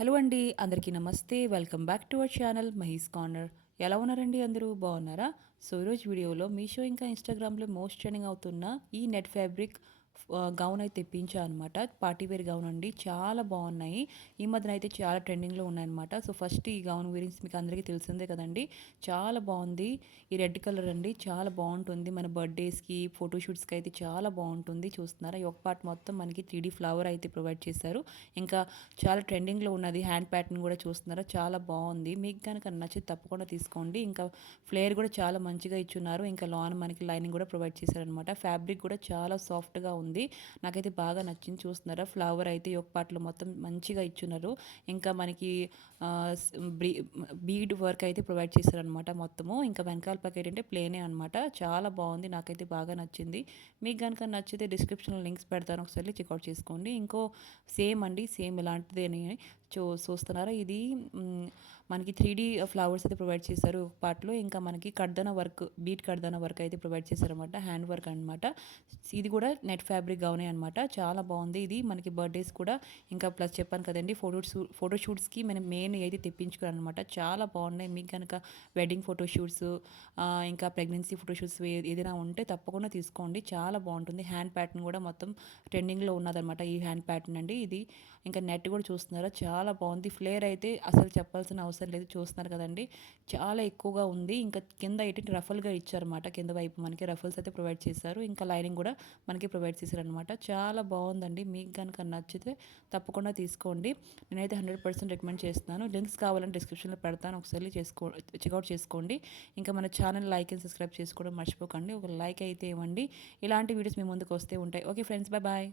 Hello అండి, అందరికీ నమస్తే. Welcome back to our channel Mahi's corner. ఎలా ఉన్నారండి? అందరూ బాగున్నారా? సో ఈరోజు వీడియోలో మీషో ఇంకా ఇన్స్టాగ్రామ్లో మోస్ట్ ట్రెండింగ్ అవుతున్న ఈ నెట్ ఫ్యాబ్రిక్ గౌన్ అయితే తెప్పించా అనమాట. పార్టీ వేర్ గౌన్ అండి, చాలా బాగున్నాయి. ఈ మధ్యన అయితే చాలా ట్రెండింగ్లో ఉన్నాయన్నమాట. సో ఫస్ట్ ఈ గౌన్ గురించి మీకు అందరికీ తెలిసిందే కదండి. చాలా బాగుంది. ఈ రెడ్ కలర్ అండి, చాలా బాగుంటుంది. మన బర్త్డేస్కి, ఫోటోషూట్స్కి అయితే చాలా బాగుంటుంది. చూస్తున్నారా, ఈ ఒక పార్ట్ మొత్తం మనకి 3D ఫ్లవర్ అయితే ప్రొవైడ్ చేశారు. ఇంకా చాలా ట్రెండింగ్లో ఉన్నది హ్యాండ్ ప్యాటర్న్ కూడా చూస్తున్నారా, చాలా బాగుంది. మీకు కనుక నచ్చితే తప్పకుండా తీసుకోండి. ఇంకా ఫ్లేర్ కూడా చాలా మంచిగా ఇచ్చున్నారు. ఇంకా లాన్ మనకి లైనింగ్ కూడా ప్రొవైడ్ చేశారనమాట. ఫ్యాబ్రిక్ కూడా చాలా సాఫ్ట్గా ఉంది. నాకైతే బాగా నచ్చింది. చూస్తున్నారా, ఫ్లవర్ అయితే ఒక పాటలో మొత్తం మంచిగా ఇచ్చున్నారు. ఇంకా మనకి బీడ్ వర్క్ అయితే ప్రొవైడ్ చేశారనమాట మొత్తము. ఇంకా వెనకాల ప్యాకెట్ అంటే ప్లేనే అనమాట. చాలా బాగుంది, నాకైతే బాగా నచ్చింది. మీకు కనుక నచ్చితే డిస్క్రిప్షన్లో లింక్స్ పెడతాను, ఒకసారి చెక్అవుట్ చేసుకోండి. ఇంకో సేమ్ అండి, సేమ్ ఇలాంటిదే చూస్తున్నారా, ఇది మనకి 3D ఫ్లవర్స్ అయితే ప్రొవైడ్ చేశారు ఒక పార్ట్లో. ఇంకా మనకి కడ్దన వర్క్, బీట్ కడ్దన వర్క్ అయితే ప్రొవైడ్ చేశారనమాట, హ్యాండ్ వర్క్ అనమాట. ఇది కూడా నెట్ ఫ్యాబ్రిక్ గౌనే అనమాట. చాలా బాగుంది. ఇది మనకి బర్త్డేస్ కూడా, ఇంకా ప్లస్ చెప్పాను కదండి, ఫోటోషూట్స్కి మనం మెయిన్ అయితే తెప్పించుకోవాలన్నమాట. చాలా బాగున్నాయి. మీకు కనుక వెడ్డింగ్ ఫోటోషూట్స్, ఇంకా ప్రెగ్నెన్సీ ఫోటోషూట్స్ ఏదైనా ఉంటే తప్పకుండా తీసుకోండి. చాలా బాగుంటుంది. హ్యాండ్ ప్యాటర్న్ కూడా మొత్తం ట్రెండింగ్లో ఉన్నదనమాట ఈ హ్యాండ్ ప్యాటర్న్ అండి. ఇది ఇంకా నెట్ కూడా చూస్తున్నారా, చాలా బాగుంది. ఫ్లేర్ అయితే అసలు చెప్పాల్సిన అవసరం లేదు. చూస్తున్నారు కదండి, చాలా ఎక్కువగా ఉంది. ఇంకా కింద ఏంటంటే రఫల్గా ఇచ్చారనమాట. కింద వైపు మనకి రఫల్స్ అయితే ప్రొవైడ్ చేశారు. ఇంకా లైనింగ్ కూడా మనకి ప్రొవైడ్ చేశారనమాట. చాలా బాగుందండి. మీకు కనుక నచ్చితే తప్పకుండా తీసుకోండి. నేనైతే 100% రికమెండ్ చేస్తున్నాను. లింక్స్ కావాలంటే డిస్క్రిప్షన్లో పెడతాను, ఒకసారి చెక్అవుట్ చేసుకోండి. ఇంకా మన ఛానల్ లైక్ అండ్ సబ్స్క్రైబ్ చేసుకోవడం మర్చిపోకండి. ఒక లైక్ అయితే ఇవ్వండి. ఇలాంటి వీడియోస్ మీ ముందుకు వస్తే ఉంటాయి. Okay friends, bye bye.